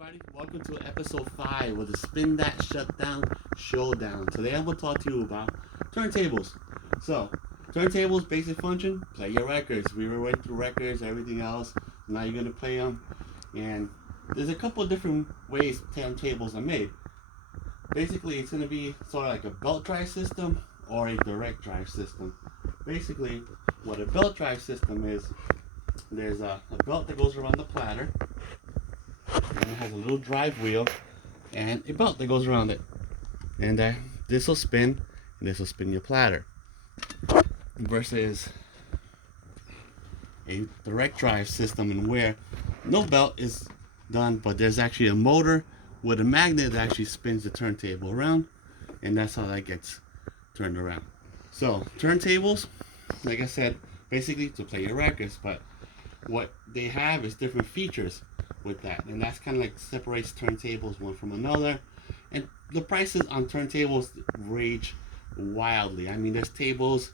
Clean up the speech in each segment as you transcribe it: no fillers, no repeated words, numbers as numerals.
everybody, welcome to episode 5 with the Spin That Shutdown Showdown. Today I'm going to talk to you about turntables. So, turntables, basic function, play your records. We were went through records, everything else. Now you're going to play them. And there's a couple of different ways turntables are made. Basically, it's going to be sort of like a belt drive system or a direct drive system. Basically, what a belt drive system is, there's a belt that goes around the platter. And it has a little drive wheel and a belt that goes around it. And this will spin, and this will spin your platter. Versus a direct drive system, in where no belt is done, but there's actually a motor with a magnet that actually spins the turntable around, and that's how that gets turned around. So turntables, like I said, basically to play your records, but what they have is different features with that, and that's kind of like separates turntables one from another. And the prices on turntables range wildly. I mean, there's tables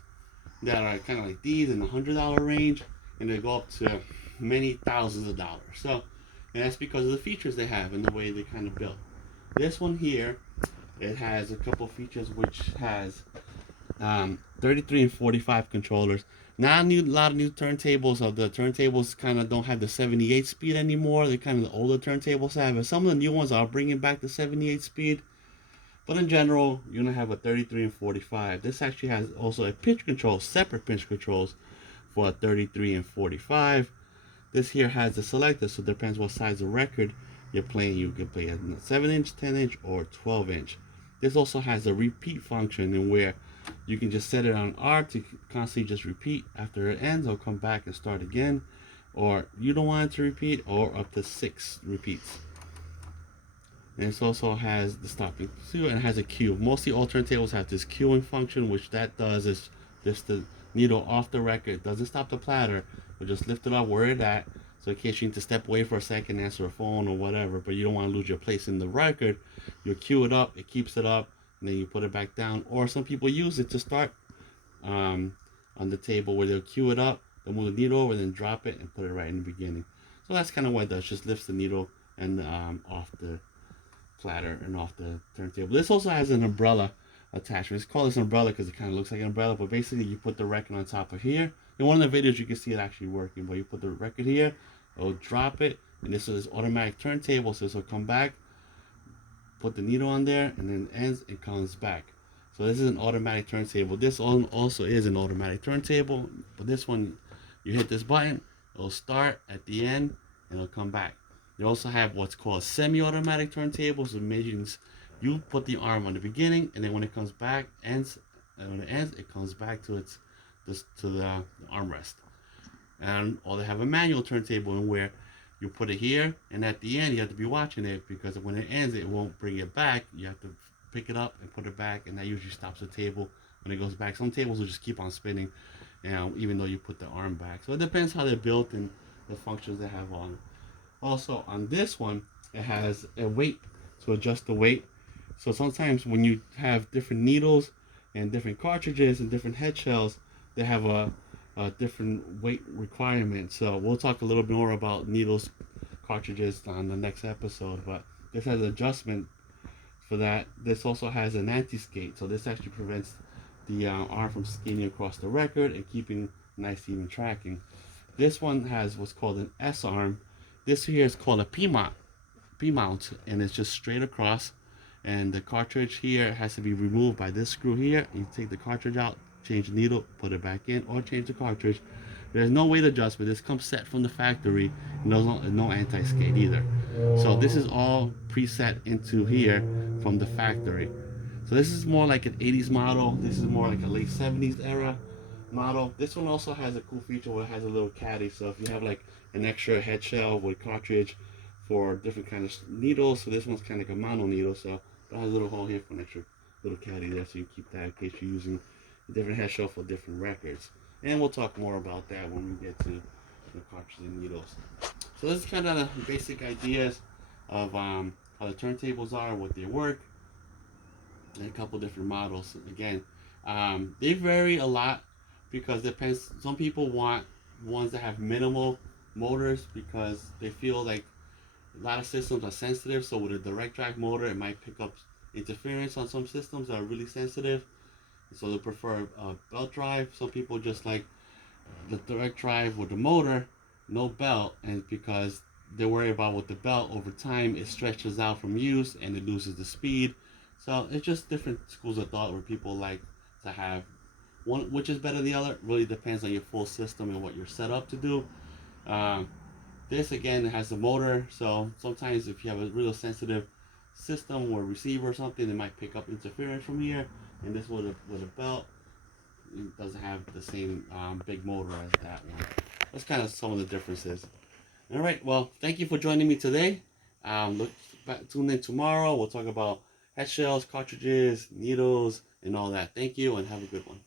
that are kind of like these in the $100 range, and they go up to many thousands of dollars. So, and that's because of the features they have and the way they kind of built. This one here, it has a couple features which has 33 and 45 controllers. Now, a lot of new turntables, the turntables kind of don't have the 78 speed anymore. They're kind of the older turntables have, and some of the new ones are bringing back the 78 speed. But in general, you're gonna have a 33 and 45. This actually has also a pitch control, separate pitch controls for a 33 and 45. This here has the selector, so it depends what size of record you're playing. You can play a 7-inch, 10-inch, or 12-inch. This also has a repeat function, in where you can just set it on R to constantly just repeat. After it ends, it'll come back and start again. Or you don't want it to repeat, or up to 6 repeats. And it also has the stopping too, and it has a cue. Mostly all turntables have this cueing function, which that does is just the needle off the record. It doesn't stop the platter, but just lift it up where it's at. So in case you need to step away for a second, answer a phone or whatever, but you don't want to lose your place in the record, you cue it up, it keeps it up, and then you put it back down. Or some people use it to start on the table, where they'll cue it up, they'll move the needle over, then drop it and put it right in the beginning. So that's kind of what it does, just lifts the needle and off the platter and off the turntable. This also has an umbrella attachment. It's called this umbrella because it kind of looks like an umbrella, but basically you put the record on top of here. In one of the videos you can see it actually working, but you put the record here, it'll drop it, and this is automatic turntable, so this will come back, put the needle on there, and then it ends and comes back. So this is an automatic turntable. This also is an automatic turntable, but this one, you hit this button, it'll start at the end, and it'll come back. They also have what's called semi-automatic turntables, which means you put the arm on the beginning, and then when it comes back, ends, and when it ends, it comes back to the armrest. Or they have a manual turntable, in where you put it here, and at the end you have to be watching it, because when it ends, it won't bring it back. You have to pick it up and put it back, and that usually stops the table when it goes back. Some tables will just keep on spinning, even though you put the arm back. So it depends how they're built and the functions they have on it. Also, on this one, it has a weight to adjust the weight. So sometimes when you have different needles and different cartridges and different head shells, they have a different weight requirement. So we'll talk a little bit more about needles, cartridges on the next episode, but this has an adjustment for that. This also has an anti-skate, so this actually prevents the arm from skating across the record and keeping nice even tracking. This one has what's called an S arm. This here is called a Pima mount, and it's just straight across, and the cartridge here has to be removed by this screw here. You take the cartridge out, change the needle, put it back in, or change the cartridge. There's no weight adjustment. This comes set from the factory. No anti-skate either. So this is all preset into here from the factory. So this is more like an 80s model. This is more like a late 70s era model. This one also has a cool feature where it has a little caddy. So if you have like an extra head shell with cartridge for different kind of needles, so this one's kind of like a mono needle, so it has a little hole here for an extra little caddy there, so you keep that in case you're using a different head shell for different records. And we'll talk more about that when we get to the cartridge and needles. So this is kind of the basic ideas of how the turntables are, what they work, and a couple different models. Again, they vary a lot because it depends. Some people want ones that have minimal motors because they feel like a lot of systems are sensitive, so with a direct drive motor, it might pick up interference on some systems that are really sensitive. So they prefer a belt drive. Some people just like the direct drive with the motor, no belt, and because they worry about with the belt over time, it stretches out from use and it loses the speed. So it's just different schools of thought where people like to have one, which is better than the other. It really depends on your full system and what you're set up to do. Um, this again has a motor, so sometimes if you have a real sensitive system or receiver or something, it might pick up interference from here. And this with a belt, it doesn't have the same big motor as that one. That's kind of some of the differences. All right, well, thank you for joining me today. Tune in tomorrow. We'll talk about head shells, cartridges, needles, and all that. Thank you, and have a good one.